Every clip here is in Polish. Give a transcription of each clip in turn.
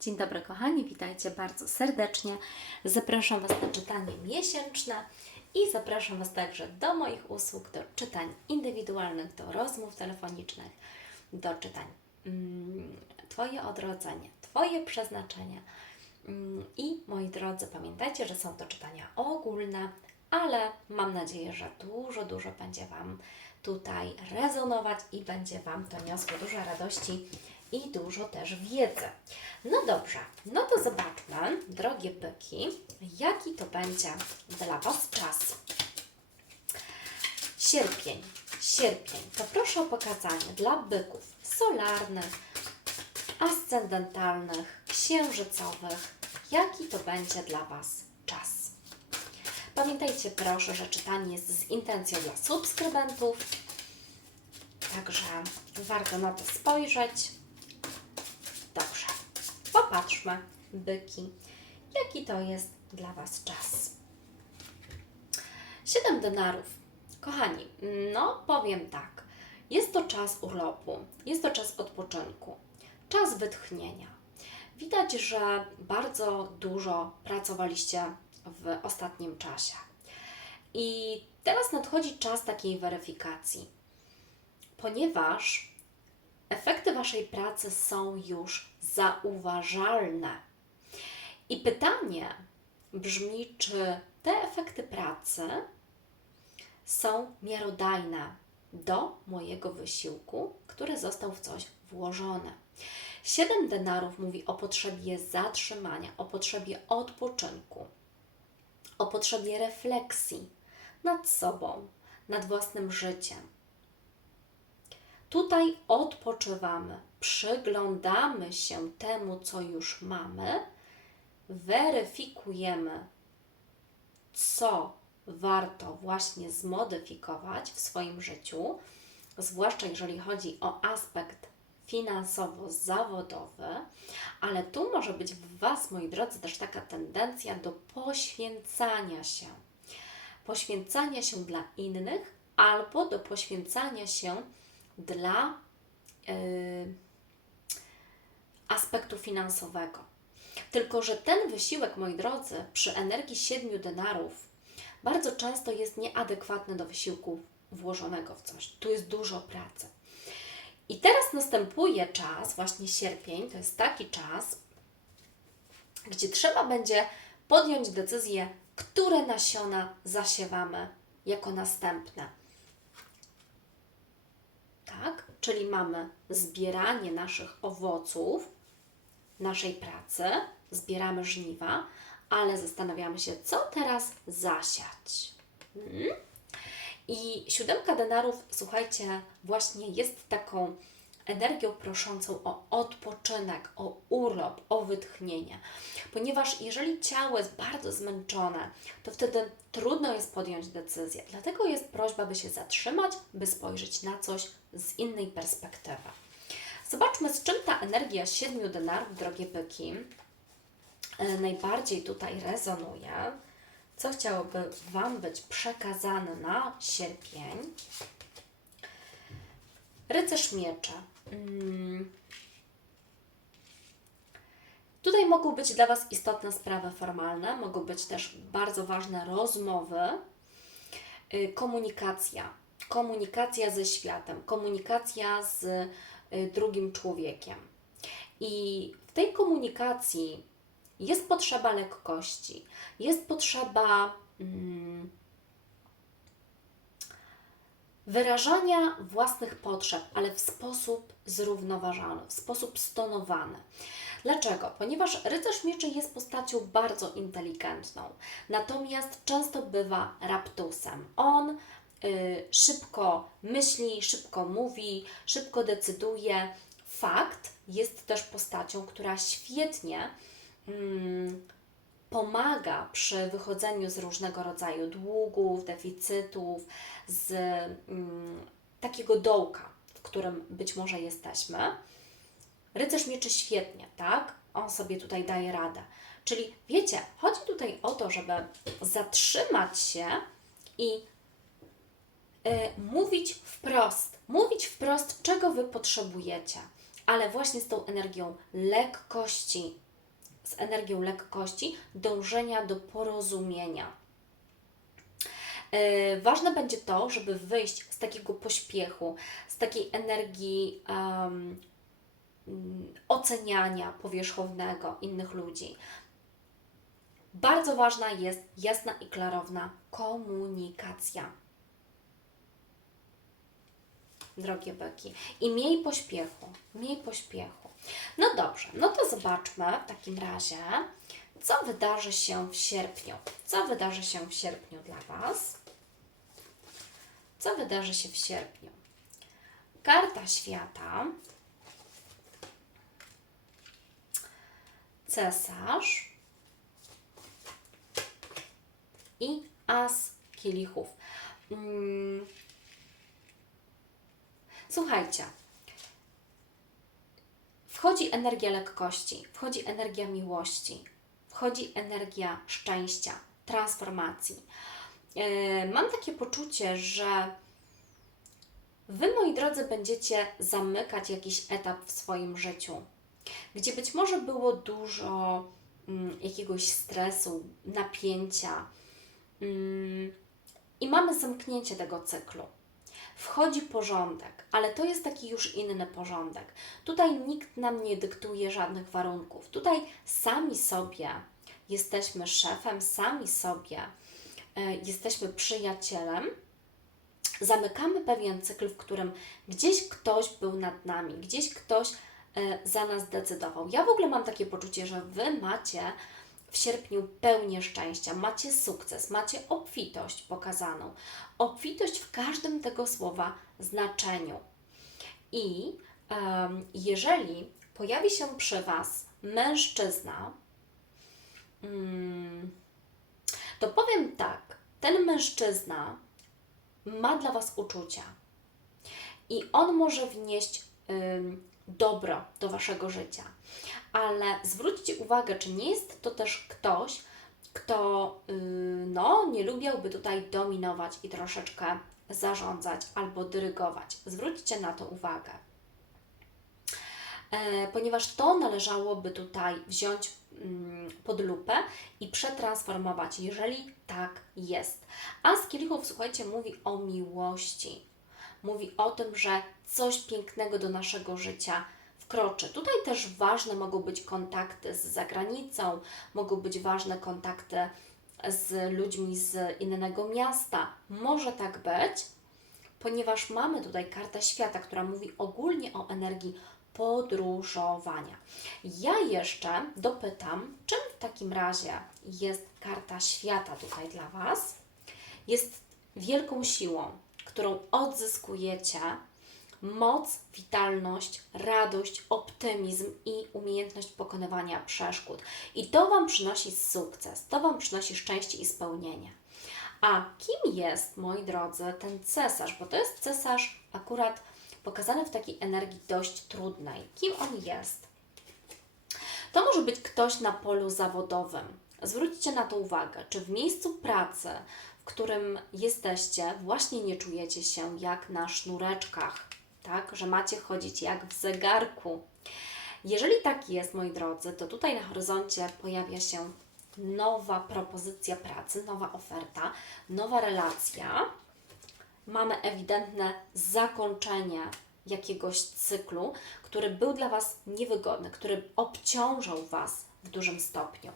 Dzień dobry kochani, witajcie bardzo serdecznie. Zapraszam Was na czytanie miesięczne i zapraszam Was także do moich usług, do czytań indywidualnych, do rozmów telefonicznych, do czytań mm, Twoje odrodzenie, Twoje przeznaczenie. Mm, I moi drodzy, pamiętajcie, że są to czytania ogólne, ale mam nadzieję, że dużo, dużo będzie Wam tutaj rezonować i będzie Wam to niosło dużo radości i dużo też wiedzy. No dobrze, no to zobaczmy, drogie byki, jaki to będzie dla Was czas. Sierpień, sierpień, to proszę o pokazanie dla byków solarnych, ascendentalnych, księżycowych, jaki to będzie dla Was czas. Pamiętajcie proszę, że czytanie jest z intencją dla subskrybentów, także warto na to spojrzeć. Popatrzmy, byki, jaki to jest dla Was czas. Siedem denarów. Kochani, no powiem tak, jest to czas urlopu, jest to czas odpoczynku, czas wytchnienia. Widać, że bardzo dużo pracowaliście w ostatnim czasie. I teraz nadchodzi czas takiej weryfikacji, ponieważ efekty Waszej pracy są już zauważalne. I pytanie brzmi, czy te efekty pracy są miarodajne do mojego wysiłku, który został w coś włożony. Siedem denarów mówi o potrzebie zatrzymania, o potrzebie odpoczynku, o potrzebie refleksji nad sobą, nad własnym życiem. Tutaj odpoczywamy, przyglądamy się temu, co już mamy, weryfikujemy, co warto właśnie zmodyfikować w swoim życiu, zwłaszcza jeżeli chodzi o aspekt finansowo-zawodowy, ale tu może być w Was, moi drodzy, też taka tendencja do poświęcania się. Poświęcania się dla innych albo do poświęcania się dla yy, aspektu finansowego. Tylko, że ten wysiłek, moi drodzy, przy energii siedmiu denarów bardzo często jest nieadekwatny do wysiłku włożonego w coś. Tu jest dużo pracy. I teraz następuje czas, właśnie sierpień, to jest taki czas, gdzie trzeba będzie podjąć decyzję, które nasiona zasiewamy jako następne. Czyli mamy zbieranie naszych owoców, naszej pracy, zbieramy żniwa, ale zastanawiamy się, co teraz zasiać. Hmm? I siódemka denarów, słuchajcie, właśnie jest taką energią proszącą o odpoczynek, o urlop, o wytchnienie. Ponieważ jeżeli ciało jest bardzo zmęczone, to wtedy trudno jest podjąć decyzję. Dlatego jest prośba, by się zatrzymać, by spojrzeć na coś z innej perspektywy. Zobaczmy, z czym ta energia siedmiu denarów, drogie byki, e, najbardziej tutaj rezonuje. Co chciałoby Wam być przekazane na sierpień? Rycerz miecze. Mm. Tutaj mogą być dla Was istotne sprawy formalne, mogą być też bardzo ważne rozmowy, y, komunikacja, komunikacja ze światem, komunikacja z y, drugim człowiekiem. I w tej komunikacji jest potrzeba lekkości, jest potrzeba mm, wyrażania własnych potrzeb, ale w sposób zrównoważony, w sposób stonowany. Dlaczego? Ponieważ rycerz mieczy jest postacią bardzo inteligentną, natomiast często bywa raptusem. On szybko myśli, szybko mówi, szybko decyduje. Fakt jest też postacią, która świetnie mm, pomaga przy wychodzeniu z różnego rodzaju długów, deficytów, z mm, takiego dołka, w którym być może jesteśmy. Rycerz mieczy świetnie, tak? On sobie tutaj daje radę. Czyli wiecie, chodzi tutaj o to, żeby zatrzymać się i y, mówić wprost, mówić wprost, czego Wy potrzebujecie, ale właśnie z tą energią lekkości, z energią lekkości, dążenia do porozumienia. Yy, Ważne będzie to, żeby wyjść z takiego pośpiechu, z takiej energii mm, oceniania powierzchownego innych ludzi. Bardzo ważna jest jasna i klarowna komunikacja. Drogie byki. I mniej pośpiechu, mniej pośpiechu. No dobrze, no to zobaczmy w takim razie, co wydarzy się w sierpniu. Co wydarzy się w sierpniu dla Was? Co wydarzy się w sierpniu? Karta świata, cesarz i as kielichów. Mm. Słuchajcie, wchodzi energia lekkości, wchodzi energia miłości, wchodzi energia szczęścia, transformacji. Yy, Mam takie poczucie, że Wy, moi drodzy, będziecie zamykać jakiś etap w swoim życiu, gdzie być może było dużo mm, jakiegoś stresu, napięcia mm, i mamy zamknięcie tego cyklu. Wchodzi porządek, ale to jest taki już inny porządek. Tutaj nikt nam nie dyktuje żadnych warunków. Tutaj sami sobie jesteśmy szefem, sami sobie e, jesteśmy przyjacielem zamykamy pewien cykl, w którym gdzieś ktoś był nad nami, gdzieś ktoś e, za nas decydował. Ja w ogóle mam takie poczucie, że Wy macie w sierpniu pełnię szczęścia, macie sukces, macie obfitość pokazaną. Obfitość w każdym tego słowa znaczeniu. I em, jeżeli pojawi się przy Was mężczyzna, mm, to powiem tak, ten mężczyzna ma dla Was uczucia i on może wnieść ym, dobro do Waszego życia. Ale zwróćcie uwagę, czy nie jest to też ktoś, kto yy, no, nie lubiałby tutaj dominować i troszeczkę zarządzać albo dyrygować. Zwróćcie na to uwagę. E, ponieważ to należałoby tutaj wziąć mm, pod lupę i przetransformować, jeżeli tak jest. A z kielichów, słuchajcie, mówi o miłości. Mówi o tym, że coś pięknego do naszego życia wkroczy. Tutaj też ważne mogą być kontakty z zagranicą, mogą być ważne kontakty z ludźmi z innego miasta. Może tak być, ponieważ mamy tutaj kartę świata, która mówi ogólnie o energii podróżowania. Ja jeszcze dopytam, czym w takim razie jest karta świata tutaj dla Was? Jest wielką siłą, którą odzyskujecie moc, witalność, radość, optymizm i umiejętność pokonywania przeszkód. I to Wam przynosi sukces, to Wam przynosi szczęście i spełnienie. A kim jest, moi drodzy, ten cesarz? Bo to jest cesarz akurat pokazany w takiej energii dość trudnej. Kim on jest? To może być ktoś na polu zawodowym. Zwróćcie na to uwagę, czy w miejscu pracy, którym jesteście, właśnie nie czujecie się jak na sznureczkach, tak? Że macie chodzić jak w zegarku. Jeżeli tak jest, moi drodzy, to tutaj na horyzoncie pojawia się nowa propozycja pracy, nowa oferta, nowa relacja. Mamy ewidentne zakończenie jakiegoś cyklu, który był dla Was niewygodny, który obciążał Was w dużym stopniu.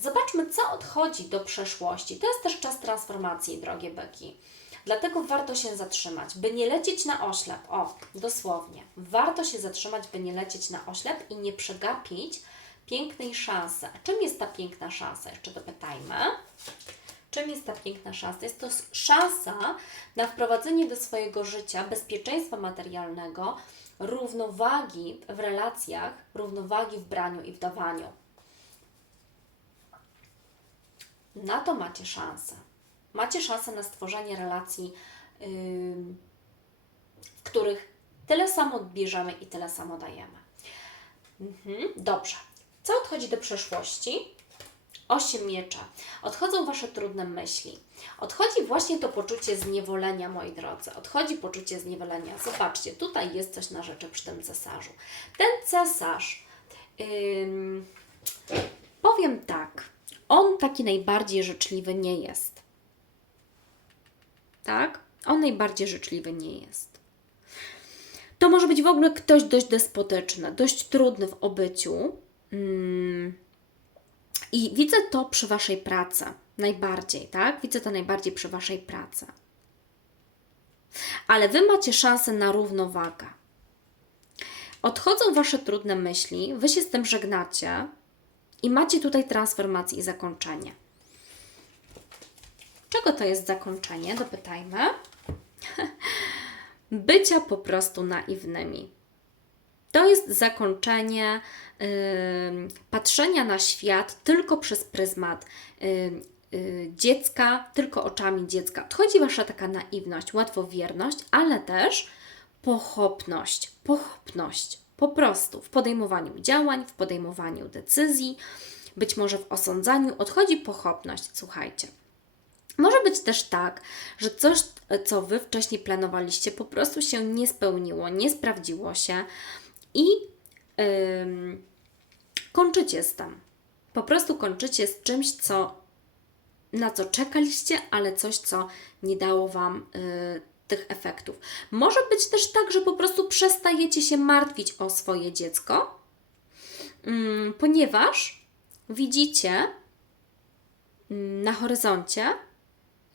Zobaczmy, co odchodzi do przeszłości. To jest też czas transformacji, drogie byki. Dlatego warto się zatrzymać, by nie lecieć na oślep. O, dosłownie. Warto się zatrzymać, by nie lecieć na oślep i nie przegapić pięknej szansy. A czym jest ta piękna szansa? Jeszcze dopytajmy. Czym jest ta piękna szansa? Jest to szansa na wprowadzenie do swojego życia bezpieczeństwa materialnego, równowagi w relacjach, równowagi w braniu i w dawaniu. Na to macie szansę. Macie szansę na stworzenie relacji, yy, w których tyle samo bierzemy i tyle samo dajemy. Mhm, dobrze. Co odchodzi do przeszłości? Osiem miecza. Odchodzą Wasze trudne myśli. Odchodzi właśnie to poczucie zniewolenia, moi drodzy. Odchodzi poczucie zniewolenia. Zobaczcie, tutaj jest coś na rzeczy przy tym cesarzu. Ten cesarz ym, Powiem tak, on taki najbardziej życzliwy nie jest. Tak? On najbardziej życzliwy nie jest. To może być w ogóle ktoś dość despotyczny, dość trudny w obyciu. Mm. I widzę to przy Waszej pracy najbardziej, tak? Widzę to najbardziej przy Waszej pracy. Ale Wy macie szansę na równowagę. Odchodzą Wasze trudne myśli, Wy się z tym żegnacie i macie tutaj transformację i zakończenie. Czego to jest zakończenie? Dopytajmy. Bycia po prostu naiwnymi. To jest zakończenie yy, patrzenia na świat tylko przez pryzmat yy, dziecka, tylko oczami dziecka. Odchodzi wasza taka naiwność, łatwowierność, ale też pochopność. Pochopność po prostu w podejmowaniu działań, w podejmowaniu decyzji, być może w osądzaniu. Odchodzi pochopność. Słuchajcie. Może być też tak, że coś, co Wy wcześniej planowaliście, po prostu się nie spełniło, nie sprawdziło się i ym, kończycie z tym. Po prostu kończycie z czymś, co, na co czekaliście, ale coś, co nie dało Wam y, tych efektów. Może być też tak, że po prostu przestajecie się martwić o swoje dziecko, ym, ponieważ widzicie ym, na horyzoncie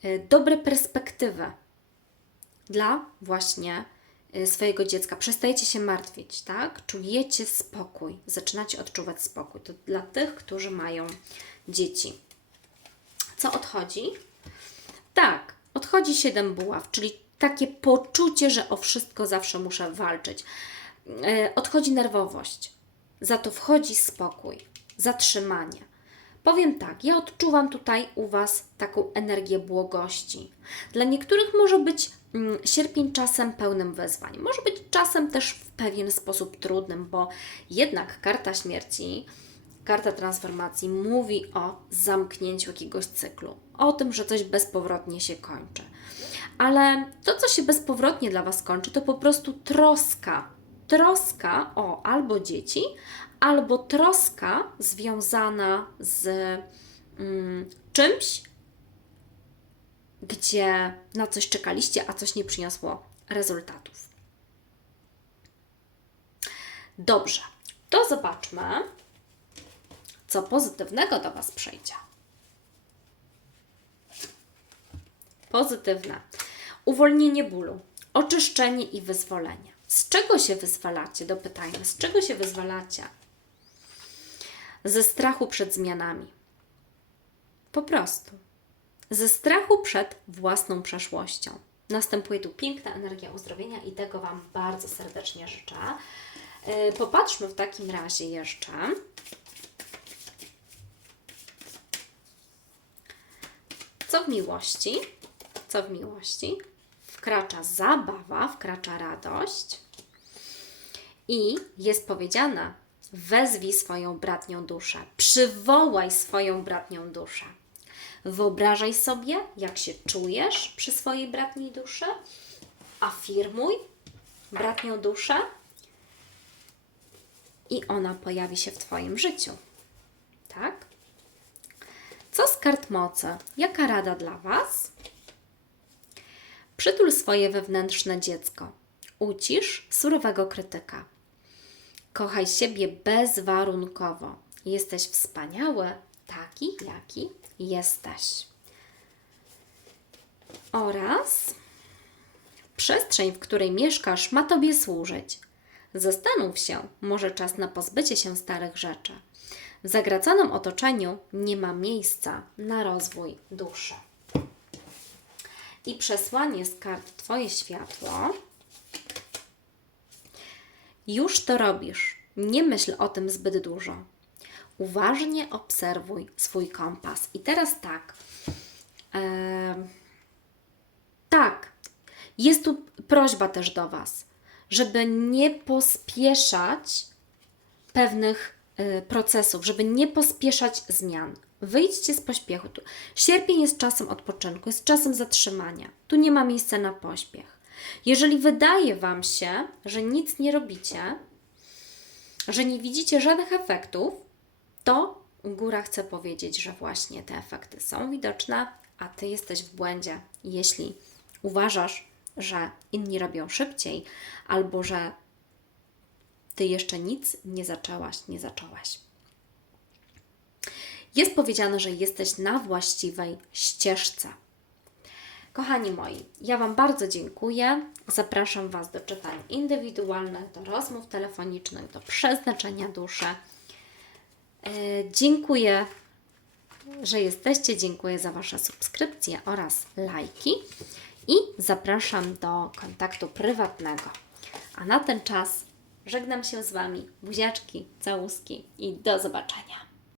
y, dobre perspektywy dla właśnie y, swojego dziecka. Przestajecie się martwić, tak? Czujecie spokój, zaczynacie odczuwać spokój. To dla tych, którzy mają dzieci. Co odchodzi? Tak, odchodzi 7 buław, czyli takie poczucie, że o wszystko zawsze muszę walczyć. Y, Odchodzi nerwowość, za to wchodzi spokój, zatrzymanie. Powiem tak, ja odczuwam tutaj u Was taką energię błogości. Dla niektórych może być mm, sierpień czasem pełnym wyzwań, może być czasem też w pewien sposób trudnym, bo jednak karta śmierci, karta transformacji mówi o zamknięciu jakiegoś cyklu, o tym, że coś bezpowrotnie się kończy. Ale to, co się bezpowrotnie dla Was kończy, to po prostu troska. Troska o albo dzieci, albo troska związana z mm, czymś, gdzie na coś czekaliście, a coś nie przyniosło rezultatów. Dobrze, to zobaczmy, co pozytywnego do Was przyjdzie. Pozytywne. Uwolnienie bólu, oczyszczenie i wyzwolenie. Z czego się wyzwalacie? Dopytajmy. Z czego się wyzwalacie? Ze strachu przed zmianami. Po prostu. Ze strachu przed własną przeszłością. Następuje tu piękna energia uzdrowienia i tego Wam bardzo serdecznie życzę. Yy, Popatrzmy w takim razie jeszcze. Co w miłości? Co w miłości? Wkracza zabawa, wkracza radość i jest powiedziane: wezwij swoją bratnią duszę, przywołaj swoją bratnią duszę. Wyobrażaj sobie, jak się czujesz przy swojej bratniej duszy, afirmuj bratnią duszę i ona pojawi się w Twoim życiu. Tak? Co z kart mocy? Jaka rada dla Was? Przytul swoje wewnętrzne dziecko. Ucisz surowego krytyka. Kochaj siebie bezwarunkowo. Jesteś wspaniały, taki jaki jesteś. Oraz przestrzeń, w której mieszkasz, ma Tobie służyć. Zastanów się, może czas na pozbycie się starych rzeczy. W zagraconym otoczeniu nie ma miejsca na rozwój duszy. I przesłanie z kart Twoje światło. Już to robisz. Nie myśl o tym zbyt dużo. Uważnie obserwuj swój kompas. I teraz tak. Em, tak. Jest tu prośba też do Was, żeby nie pospieszać pewnych y, procesów, żeby nie pospieszać zmian. Wyjdźcie z pośpiechu. Tu. Sierpień jest czasem odpoczynku, jest czasem zatrzymania. Tu nie ma miejsca na pośpiech. Jeżeli wydaje Wam się, że nic nie robicie, że nie widzicie żadnych efektów, to góra chce powiedzieć, że właśnie te efekty są widoczne, a Ty jesteś w błędzie, jeśli uważasz, że inni robią szybciej, albo że Ty jeszcze nic nie zaczęłaś, nie zacząłeś. Jest powiedziane, że jesteś na właściwej ścieżce. Kochani moi, ja Wam bardzo dziękuję. Zapraszam Was do czytań indywidualnych, do rozmów telefonicznych, do przeznaczenia duszy. E, dziękuję, że jesteście. Dziękuję za Wasze subskrypcje oraz lajki. I zapraszam do kontaktu prywatnego. A na ten czas żegnam się z Wami. Buziaczki, całuski i do zobaczenia.